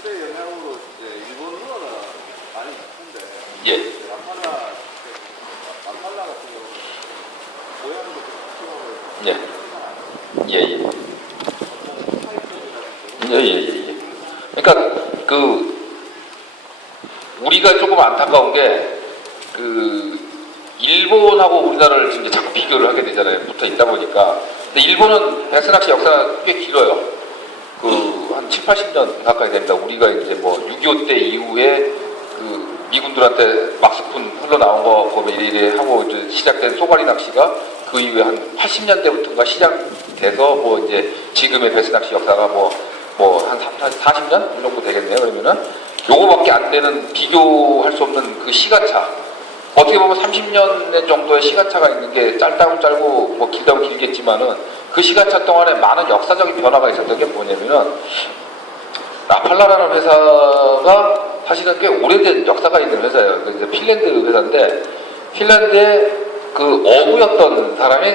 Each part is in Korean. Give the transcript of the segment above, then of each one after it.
수대 영향으로 이제 일본어는 많이 높은데 예. 람팔라 같은 경우는 모양도 좀 예. 예. 예. 그러니까 우리가 조금 안타까운 게 일본하고 우리나라를 지금 자꾸 비교를 하게 되잖아요. 붙어 있다 보니까. 근데 일본은 배스낚시 역사가 꽤 길어요. 한 7, 80년 가까이 됩니다. 우리가 이제 뭐 6.25 때 이후에 미군들한테 막스푼 흘러나온 거 보면 이래 하고 이제 시작된 쏘가리 낚시가 그 이후에 한 80년대부터인가 시작돼서 뭐 이제 지금의 배스낚시 역사가 한 40년? 이 정도 되겠네요. 그러면은 요거밖에 안 되는 비교할 수 없는 그 시간차. 어떻게 보면 30년 정도의 시간차가 있는 게 짧다고 짧고 뭐 길다고 길겠지만은 그 시간차 동안에 많은 역사적인 변화가 있었던 게 뭐냐면은 라팔라라는 회사가 사실은 꽤 오래된 역사가 있는 회사예요. 그래서 핀란드 회사인데 핀란드의 어부였던 사람이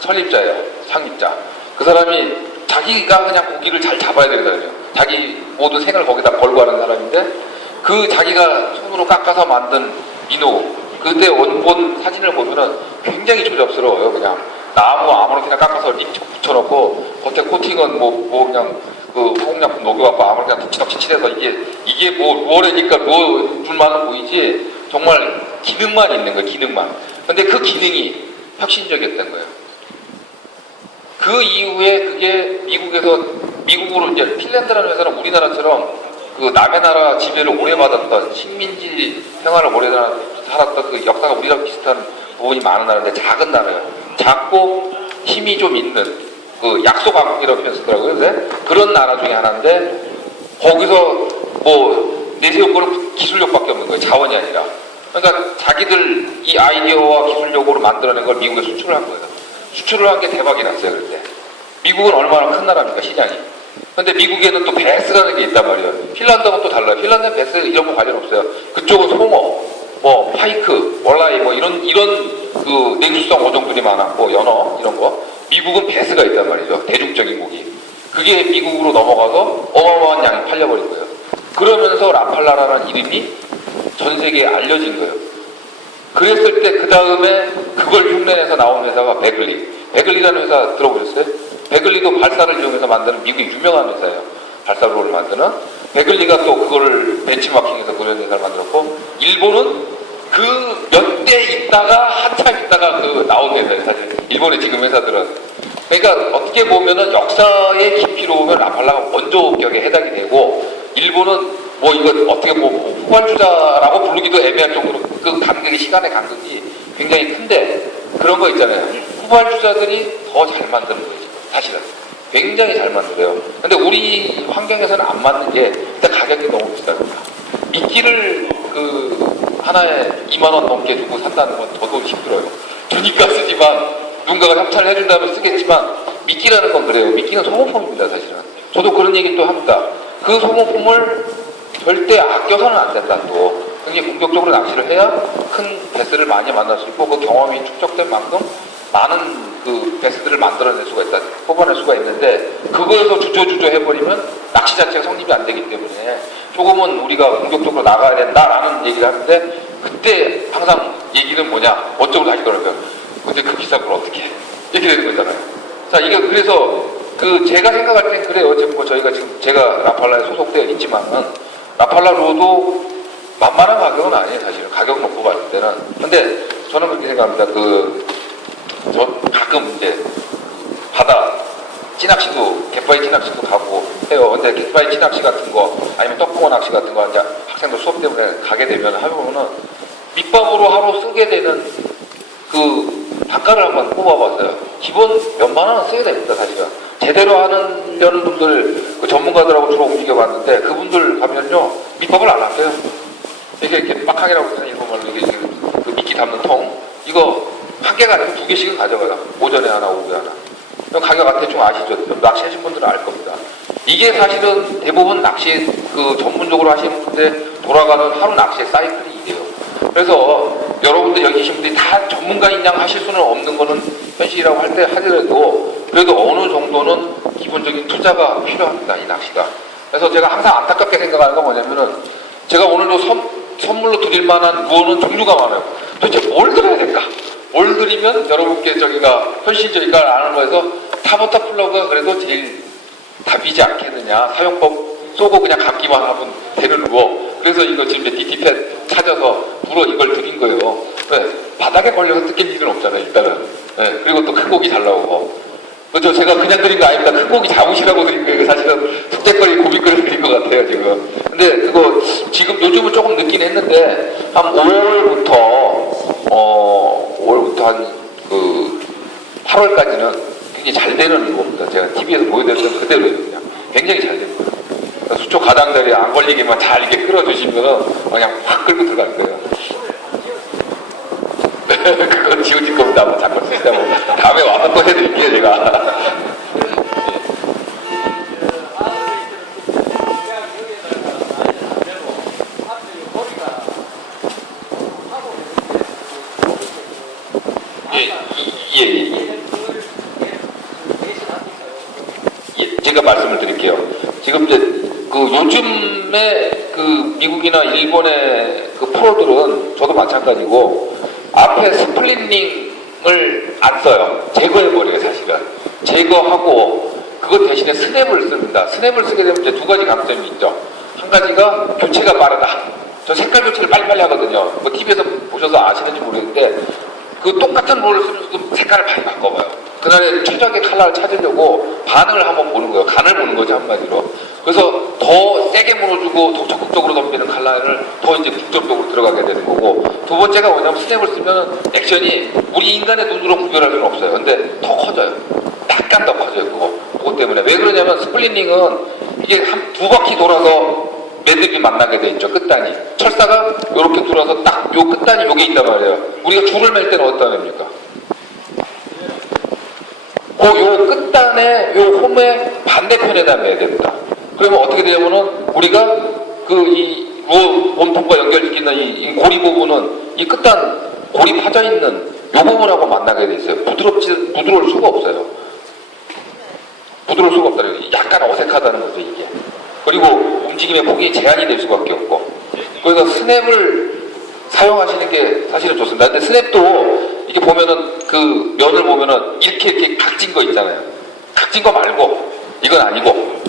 설립자예요. 창립자. 그 사람이 자기가 그냥 고기를 잘 잡아야 되는 사람이에요. 자기 모든 생을 거기다 걸고 하는 사람인데 자기가 손으로 깎아서 만든 민호 그때 원본 사진을 보면은 굉장히 조잡스러워요. 그냥 나무 아무렇게나 깎아서 립 붙여놓고 겉에 코팅은 그냥 소금약품 녹여갖고 아무렇게나 덕지덕지 칠해서 이게 루어레니까 루어 줄만은 보이지 정말 기능만 있는 거예요. 기능만. 근데 그 기능이 혁신적이었던 거예요. 그 이후에 그게 미국으로 이제 핀란드라는 회사는 우리나라처럼 남의 나라 지배를 오래 받았던 식민지 생활을 오래 살았던 그 역사가 우리랑 비슷한 부분이 많은 나라인데 작은 나라예요. 작고 힘이 좀 있는 약소 강국이라고 표현 쓰더라고요. 근데 그런 나라 중에 하나인데 거기서 내세울 거는 기술력밖에 없는 거예요. 자원이 아니라. 그러니까 자기들 이 아이디어와 기술력으로 만들어낸 걸 미국에 수출을 한 거예요. 수출을 한 게 대박이 났어요. 그런데 미국은 얼마나 큰 나라입니까 시장이. 근데 미국에는 또 베스라는 게 있단 말이에요. 핀란드하고 또 달라요. 핀란드는 베스 이런 거 관련 없어요. 그쪽은 송어, 파이크, 월라이 이런 냉수성 어종들이 많았고 연어 이런 거. 미국은 베스가 있단 말이죠. 대중적인 고기. 그게 미국으로 넘어가서 어마어마한 양이 팔려버린 거예요. 그러면서 라팔라라는 이름이 전 세계에 알려진 거예요. 그랬을 때 그 다음에 그걸 흉내내서 나온 회사가 베글리라는 회사 들어보셨어요? 베글리도 발사를 이용해서 만드는 미국의 유명한 회사예요. 발사로를 만드는. 베글리가 또 그거를 벤치마킹해서 그런 회사를 만들었고 일본은 몇 대 있다가 한참 있다가 나온 회사예요. 사실 일본의 지금 회사들은. 그러니까 어떻게 보면은 역사의 깊이로 보면 라팔라가 원조격에 해당이 되고 일본은 이거 어떻게 후반주자라고 부르기도 애매할 정도로 그 간격이 시간의 간격이 굉장히 큰데 그런 거 있잖아요. 후발주자들이 더 잘 만드는 거예요. 사실은 굉장히 잘 만들어요. 근데 우리 환경에서는 안 맞는 게 일단 가격이 너무 비쌉니다. 미끼를 하나에 2만 원 넘게 주고 산다는 건 저도 힘들어요. 주니까 쓰지만 누군가가 협찬을 해준다면 쓰겠지만 미끼라는 건 그래요. 미끼는 소모품입니다. 사실은 저도 그런 얘기 또 합니다. 그 소모품을 절대 아껴서는 안 된다. 또 굉장히 공격적으로 낚시를 해야 큰 베스를 많이 만날 수 있고 그 경험이 축적된 만큼 많은 베스들을 만들어낼 수가 있다. 뽑아낼 수가 있는데 그거에서 주저주저 해버리면 낚시 자체가 성립이 안 되기 때문에 조금은 우리가 공격적으로 나가야 된다라는 얘기를 하는데 그때 항상 얘기는 뭐냐 원적으로 하시더라고요. 근데 그 비싼 걸 어떻게 해? 이렇게 되는 거잖아요. 자 이게 그래서 제가 생각할 땐 그래요. 저희가 지금 제가 라팔라에 소속되어 있지만은 라팔라로도 만만한 가격은 아니에요. 사실은 가격 놓고 봤을 때는. 근데 저는 그렇게 생각합니다. 저 가끔 이제 바다 찌낚시도 갯바위 찌낚시도 가고 해요. 근데 갯바위 찌낚시 같은 거 아니면 떡붕어 낚시 같은 거 이제 학생들 수업 때문에 가게 되면 하면은 밑밥으로 하루 쓰게 되는 단가를 한번 뽑아봤어요. 기본 몇만 원은 써야 됩니다. 사실은 제대로 하려는 분들 전문가들하고 주로 움직여봤는데 그분들 가면요 밑밥을 안 아껴요. 이렇게 빡하게라고 하는 일본말로 이게 미끼 담는 통 이거 한 개가 아니고 2개씩은 가져가요. 오전에 하나, 오후에 하나. 가격 대충 아시죠? 낚시 하신 분들은 알 겁니다. 이게 사실은 대부분 낚시 전문적으로 하시는 분들 돌아가는 하루 낚시의 사이클이 이래요. 그래서 여러분들 여기 계신 분들이 다 전문가인 양 하실 수는 없는 거는 현실이라고 할 때 하더라도 그래도 어느 정도는 기본적인 투자가 필요합니다. 이 낚시가. 그래서 제가 항상 안타깝게 생각하는 건 뭐냐면은 제가 오늘도 선물로 드릴 만한 무언은 종류가 많아요. 도대체 뭘 드려야 될까? 뭘 드리면 여러분께 저기가 현실적인가 아는 거에서 타버터 플러그가 그래도 제일 답이지 않겠느냐. 사용법 쏘고 그냥 감기만 하면 되는 거. 그래서 이거 지금 이제 DT팻 찾아서 불어 이걸 드린 거예요. 네, 바닥에 걸려서 뜯길 일은 없잖아요, 일단은. 네, 그리고 또 큰 고기 잘 나오고. 그렇죠. 제가 그냥 드린 거 아닙니다. 큰 고기 잡으시라고 드린 거예요. 사실은 숙제거리 고깃거리 드린 것 같아요, 지금. 근데 그거 지금 요즘은 조금 늦긴 했는데 한 5월부터 한 그 8월까지는 굉장히 잘 되는 겁니다. 제가 TV에서 보여드렸던 그대로예요, 그냥. 굉장히 잘 됩니다. 그러니까 수초 가장자리에 안 걸리게만 잘 이렇게 끌어주시면은 그냥 확 끌고 들어갈 거예요. 그건 지워질 겁니다. 한번 잠깐 쓰시다 보면. 다음에 와서 또 해드릴게요, 제가. 제가 말씀을 드릴게요. 지금 이제 그 요즘에 그 미국이나 일본의 그 프로들은 저도 마찬가지고 앞에 스플릿링을 안 써요. 제거해버려요, 사실은. 제거하고 그것 대신에 스냅을 씁니다. 스냅을 쓰게 되면 이제 두 가지 강점이 있죠. 한 가지가 교체가 빠르다. 저 색깔 교체를 빨리빨리 하거든요. 뭐 TV에서 보셔서 아시는지 모르겠는데 그 똑같은 롤을 쓰면서도 색깔을 많이 바꿔봐요. 그날의 최적의 컬러를 찾으려고 반응을 한번 보는 거예요. 간을 보는 거죠, 한마디로. 그래서 더 세게 물어주고 더 적극적으로 덤비는 컬러를 더 이제 중점적으로 들어가게 되는 거고, 두 번째가 뭐냐면 스냅을 쓰면 액션이 우리 인간의 눈으로 구별할 수는 없어요. 근데 더 커져요. 약간 더 커져요, 그거 때문에. 왜 그러냐면 스플릿링은 이게 한 두 바퀴 돌아서 매듭이 만나게 돼 있죠, 끝단이. 철사가 이렇게 돌아서 딱 요 끝단이 요게 있단 말이에요. 우리가 줄을 맬 때는 어디다 맵니까? 요 끝단에 요 홈의 반대편에다 매야 됩니다. 그러면 어떻게 되냐면은 우리가 그 이 몸통과 연결시키는 이 고리 부분은 이 끝단 고리 파져 있는 요 부분하고 만나게 돼 있어요. 부드러울 수가 없어요. 부드러울 수가 없다는 거예요. 약간 어색하다는 거죠, 이게. 그리고 움직임의 폭이 제한이 될 수밖에 없고. 그래서 스냅을 사용하시는 게 사실은 좋습니다. 근데 스냅도 이게 보면은 그 면을 보면은 이렇게 각진 거 있잖아요. 각진 거 말고 이건 아니고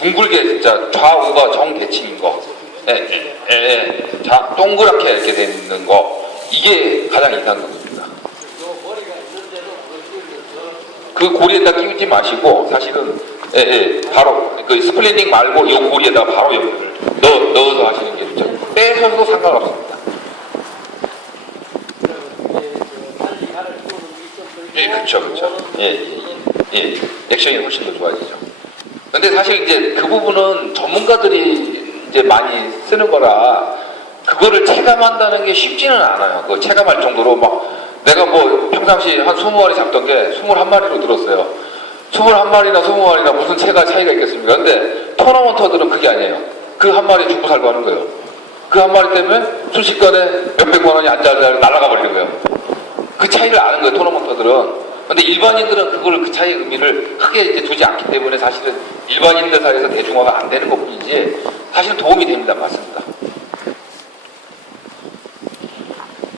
둥글게 진짜 좌우가 정대칭인 거. 자, 동그랗게 이렇게 돼 있는 거. 이게 가장 이상적입니다. 그 고리에다 끼우지 마시고 사실은 바로 그 스플릿링 말고 이 고리에다 바로 연결을 넣어서 하시는 게 좋죠. 빼셔도 상관없습니다. 그렇죠. 액션이 훨씬 더 좋아지죠. 근데 사실 이제 그 부분은 전문가들이 이제 많이 쓰는 거라 그거를 체감한다는 게 쉽지는 않아요. 그거 체감할 정도로 막 내가 뭐 평상시 한 20마리 잡던 게 21마리로 들었어요. 21마리나 20마리나 무슨 차이가 있겠습니까? 근데 토너먼터들은 그게 아니에요. 그 한 마리 죽고 살고 하는 거예요. 그 한 마리 때문에 순식간에 몇백만 원이 앉아서 날아가 버리는 거예요. 그 차이를 아는 거예요, 토너먼터들은. 근데 일반인들은 그걸 그 차이의 의미를 크게 이제 두지 않기 때문에 사실은 일반인들 사이에서 대중화가 안 되는 것 뿐이지 사실은 도움이 됩니다. 맞습니다.